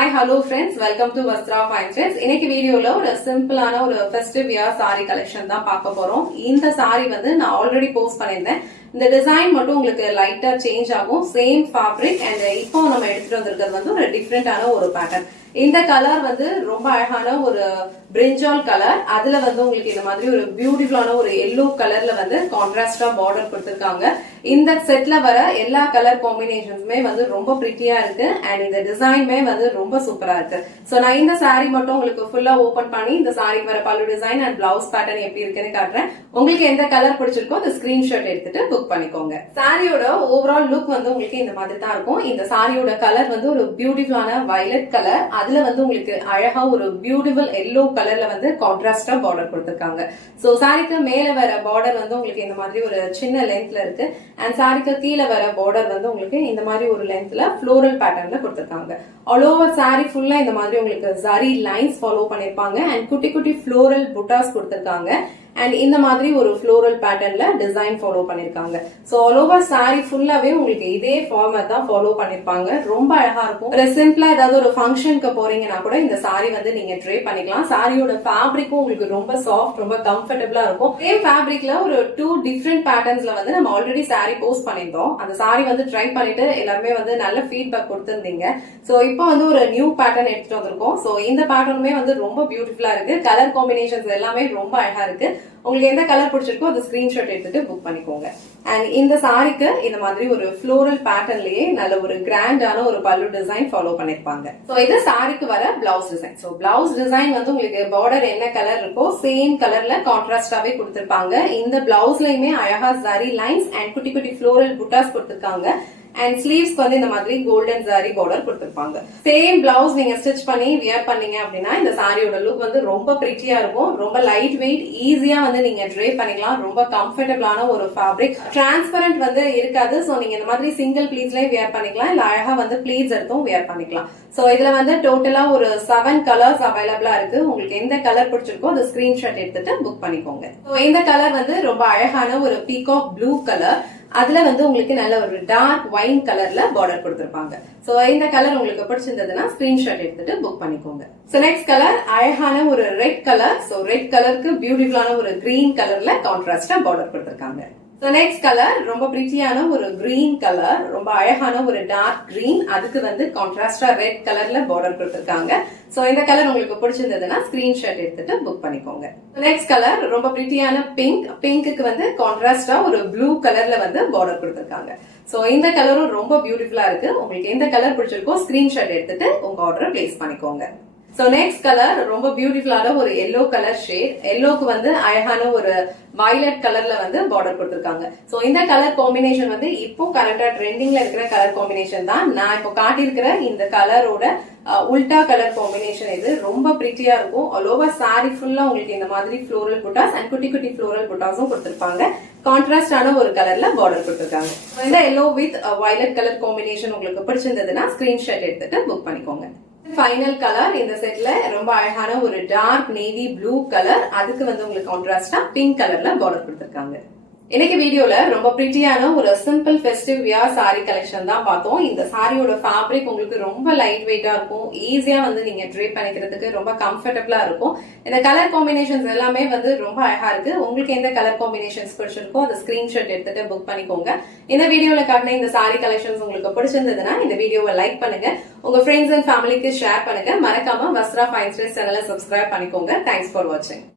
Hi hello friends, welcome to Vastra fine trends. இன்னைக்கு வீடியோல ஒரு சிம்பிளான ஒரு ஃபெஸ்டிவ் வியர் சாரி கலெக்ஷன் தான் பார்க்க போறோம். இந்த சாரி வந்து நான் ஆல்ரெடி போஸ்ட் பண்ணியிருந்தேன். இந்த டிசைன் மட்டும் உங்களுக்கு லைட்டா சேஞ்ச் ஆகும். சேம் ஃபேப்ரிக் அண்ட் இப்போ நம்ம எடுத்துட்டு வந்திருக்கிறது வந்து ஒரு டிஃப்ரெண்டான ஒரு பேட்டர்ன். இந்த கலர் வந்து ரொம்ப அழகான ஒரு பிரிஞ்சால் கலர். அதுல வந்து உங்களுக்கு இந்த மாதிரி ஒரு பியூட்டிஃபுல்லான ஒரு எல்லோ கலர்ல வந்து கான்ட்ராஸ்டா பார்டர் கொடுத்திருக்காங்க. இந்த செட்ல வர எல்லா கலர் காம்பினேஷன்ஸுமே வந்து ரொம்ப பிரிட்டியா இருக்கு அண்ட் இந்த டிசைனுமே வந்து ரொம்ப சூப்பரா இருக்கு. சோ நான் இந்த சாரி மட்டும் உங்களுக்கு ஃபுல்லா ஓபன் பண்ணி இந்த சாரி வர பல்லு டிசைன் அண்ட் பிளவுஸ் பேட்டர்ன் எப்படி இருக்குன்னு காட்டுறேன். உங்களுக்கு எந்த கலர் பிடிச்சிருக்கோ அந்த ஸ்கிரீன்ஷாட் எடுத்துட்டு புக் பண்ணிக்கோங்க. சாரியோட ஓவரால் லுக் வந்து உங்களுக்கு இந்த மாதிரி தான் இருக்கும். இந்த சாரியோட கலர் வந்து ஒரு பியூட்டிஃபுல்லான வயலட் கலர். அதுல வந்து உங்களுக்கு அழகா ஒரு பியூட்டிஃபுல் எல்லோ கலர்ல வந்து கான்ட்ராஸ்டா பார்டர் கொடுத்திருக்காங்க. சோ சாரிக்கு மேல வர பார்டர் வந்து உங்களுக்கு இந்த மாதிரி ஒரு சின்ன லென்த்ல இருக்கு அண்ட் சாரிக்கு கீழே வர பார்டர் வந்து உங்களுக்கு இந்த மாதிரி ஒரு லென்த்ல ஃப்ளோரல் பேட்டர்ன்ல கொடுத்திருக்காங்க. ஆல் ஓவர் சாரி ஃபுல்லா இந்த மாதிரி உங்களுக்கு ஜரி லைன்ஸ் ஃபாலோ பண்ணிருப்பாங்க அண்ட் குட்டி குட்டி ஃப்ளோரல் புட்டாஸ் கொடுத்திருக்காங்க அண்ட் இந்த மாதிரி ஒரு ஃப்ளோரல் பேட்டர்ன்ல டிசைன் ஃபாலோ பண்ணிருக்காங்க. சோ ஆல் ஓவர் சாரி ஃபுல்லாவே உங்களுக்கு இதே ஃபார்மேட் தான் ஃபாலோ பண்ணிருப்பாங்க. ரொம்ப அழகா இருக்கும். ஒரு சிம்பிளா ஏதாவது ஒரு ஃபங்க்ஷனுக்கு போறீங்கன்னா கூட இந்த சாரி வந்து நீங்க ட்ரை பண்ணிக்கலாம். சாரியோட ஃபேப்ரிக்கும் உங்களுக்கு ரொம்ப சாஃப்ட், ரொம்ப கம்ஃபர்டபுளா இருக்கும். சேம் ஃபேப்ரிக்ல ஒரு 2 டிஃப்ரெண்ட் பேட்டர்ன்ஸ்ல வந்து நம்ம ஆல்ரெடி சாரி போஸ்ட் பண்ணிருந்தோம். அந்த சாரி வந்து ட்ரை பண்ணிட்டு எல்லாருமே வந்து நல்ல ஃபீட்பேக் கொடுத்திருந்தீங்க. சோ இப்போ வந்து ஒரு நியூ பேட்டர்ன் எடுத்துட்டு வந்திருக்கோம். சோ இந்த பேட்டர்னுமே வந்து ரொம்ப பியூட்டிஃபுல்லா இருக்கு. கலர் காம்பினேஷன்ஸ் எல்லாமே ரொம்ப அழகா இருக்கு. உங்களுக்கு எந்த கலர் பிடிச்சிருக்கோ அந்த ஸ்கிரீன்ஷாட் எடுத்துட்டு புக் பண்ணிக்கோங்க. அண்ட் இந்த சாரிக்கு இந்த மாதிரி ஒரு ஃப்ளோரல் பேட்டர்ன்லயே நல்ல ஒரு கிராண்டான ஒரு பல்லு டிசைன் ஃபாலோ பண்ணிருப்பாங்க. சோ இது சாரிக்கு வர blouse design. So blouse design வந்து உங்களுக்கு பார்டர் என்ன கலர் இருக்கோ சேம் கலர்ல கான்ட்ராஸ்டாவே கொடுத்திருப்பாங்க. இந்த பிளவுஸ்லயுமே அழகா ஜரி லைன்ஸ் அண்ட் குட்டி குட்டி ஃப்ளோரல் புட்டாஸ் கொடுத்திருக்காங்க அண்ட் ஸ்லீவ்ஸ்க்கு வந்து இந்த மாதிரி கோல்டன் சாரி பார்டர் கொடுத்திருப்பாங்க. சேம் பிளவுஸ் நீங்க ஸ்டிச் பண்ணி வியர் பண்ணீங்க அப்படின்னா இந்த சாரியோட லுக் வந்து ரொம்ப பிரிட்டியா இருக்கும். ரொம்ப லைட் வெயிட், ஈஸியா வந்து நீங்க ட்ரே பண்ணிக்கலாம். ரொம்ப கம்ஃபர்டபிளான ஒரு ஃபேப்ரிக். டிரான்ஸ்பரண்ட் வந்து இருக்காது. சோ நீங்க இந்த மாதிரி சிங்கிள் ப்ளீட்ஸ்லயே வியர் பண்ணிக்கலாம், இல்ல அழகா வந்து ப்ளீட்ஸ் எடுத்தும் வியர் பண்ணிக்கலாம். சோ இதுல வந்து டோட்டலா ஒரு 7 கலர்ஸ் அவைலபிளா இருக்கு. உங்களுக்கு எந்த கலர் பிடிச்சிருக்கோ அந்த ஸ்கிரீன்ஷாட் எடுத்துட்டு புக் பண்ணிக்கோங்க. சோ இந்த கலர் வந்து ரொம்ப அழகான ஒரு பீகாக் ப்ளூ கலர். அதுல வந்து உங்களுக்கு நல்ல ஒரு டார்க் வைன் கலர்ல பார்டர் கொடுத்திருப்பாங்க. சோ இந்த கலர் உங்களுக்கு பிடிச்சிருந்ததுன்னா ஸ்கிரீன்ஷாட் எடுத்துட்டு புக் பண்ணிக்கோங்க. சோ நெக்ஸ்ட் கலர் அழகான ஒரு ரெட் கலர். சோ ரெட் கலருக்கு பியூட்டிஃபுல்லான ஒரு கிரீன் கலர்ல கான்ட்ராஸ்டா பார்டர் கொடுத்திருக்காங்க. சோ நெக்ஸ்ட் கலர் ரொம்ப பிரிட்டியான ஒரு கிரீன் கலர். ரொம்ப அழகான ஒரு டார்க் கிரீன். அதுக்கு வந்து கான்ட்ராஸ்டா ரெட் கலர்ல பார்டர் கொடுத்திருக்காங்க. சோ இந்த கலர் உங்களுக்கு பிடிச்சிருந்ததுன்னா ஸ்கிரீன்ஷாட் எடுத்துட்டு புக் பண்ணிக்கோங்க. நெக்ஸ்ட் கலர் ரொம்ப பிரிட்டியான பிங்க். பிங்க்கு வந்து கான்ட்ராஸ்டா ஒரு ப்ளூ கலர்ல வந்து பார்டர் கொடுத்திருக்காங்க. சோ இந்த கலரும் ரொம்ப பியூட்டிஃபுல்லா இருக்கு. உங்களுக்கு எந்த கலர் பிடிச்சிருக்கோ ஸ்கிரீன்ஷாட் எடுத்துட்டு உங்க ஆர்டரை பிளேஸ் பண்ணிக்கோங்க. சோ நெக்ஸ்ட் கலர் ரொம்ப பியூட்டிஃபுல்லான ஒரு எல்லோ கலர் ஷேட். எல்லோக்கு வந்து அழகான ஒரு வயலட் கலர்ல வந்து பார்டர் கொடுத்திருக்காங்க. சோ இந்த கலர் காம்பினேஷன் வந்து இப்போ கரெக்டா ட்ரெண்டிங்ல இருக்கிற கலர் காம்பினேஷன் தான். நான் இப்போ காட்டியிருக்கிற இந்த கலரோட உல்டா கலர் காம்பினேஷன். இது ரொம்ப பிரிட்டியா இருக்கும். ஆல் ஓவர் சாரி ஃபுல்லா உங்களுக்கு இந்த மாதிரி ஃப்ளோரல் புட்டாஸ் அண்ட் குட்டி குட்டி ஃப்ளோரல் புட்டாஸும் கொடுத்திருப்பாங்க. கான்ட்ராஸ்டான ஒரு கலர்ல பார்டர் கொடுத்திருக்காங்க. இந்த yellow with violet colour combination உங்களுக்கு பிடிச்சிருந்ததுன்னா ஸ்கிரீன்ஷாட் எடுத்துட்டு புக் பண்ணிக்கோங்க. ஃபைனல் கலர் இந்த செட்ல ரொம்ப அழகான ஒரு டார்க் நேவி ப்ளூ கலர். அதுக்கு வந்து உங்களுக்கு கான்ட்ராஸ்டா பிங்க் கலர்ல பார்டர் கொடுத்திருக்காங்க. இன்னைக்கு வீடியோல ரொம்ப பிரிட்டியான ஒரு simple festive wear sorry collection தான் பார்த்தோம். இந்த சாரியோட ஃபேப்ரிக் உங்களுக்கு ரொம்ப லைட் வெயிட்டா இருக்கும். ஈஸியா வந்து நீங்க ட்ரே பண்ணிக்கிறதுக்கு ரொம்ப கம்ஃபர்டபுளா இருக்கும். இந்த கலர் காம்பினேஷன்ஸ் எல்லாமே வந்து ரொம்ப அழகா இருக்கு. உங்களுக்கு எந்த கலர் காம்பினேஷன்ஸ் பிடிச்சிருக்கோ அந்த ஸ்கிரீன்ஷாட் எடுத்துட்டு புக் பண்ணிக்கோங்க. இந்த வீடியோல காட்டின இந்த சாரி கலெக்ஷன்ஸ் உங்களுக்கு பிடிச்சிருந்ததுன்னா இந்த வீடியோவை லைக் பண்ணுங்க, உங்க ஃப்ரெண்ட்ஸ் அண்ட் ஃபேமிலிக்கு ஷேர் பண்ணுங்க. மறக்காம வஸ்த்ரா ஃபைன் ட்ரெண்ட்ஸ் சேனலை சப்ஸ்கிரைப் பண்ணிக்கோங்க. தேங்க்ஸ் ஃபார் வாட்சிங்.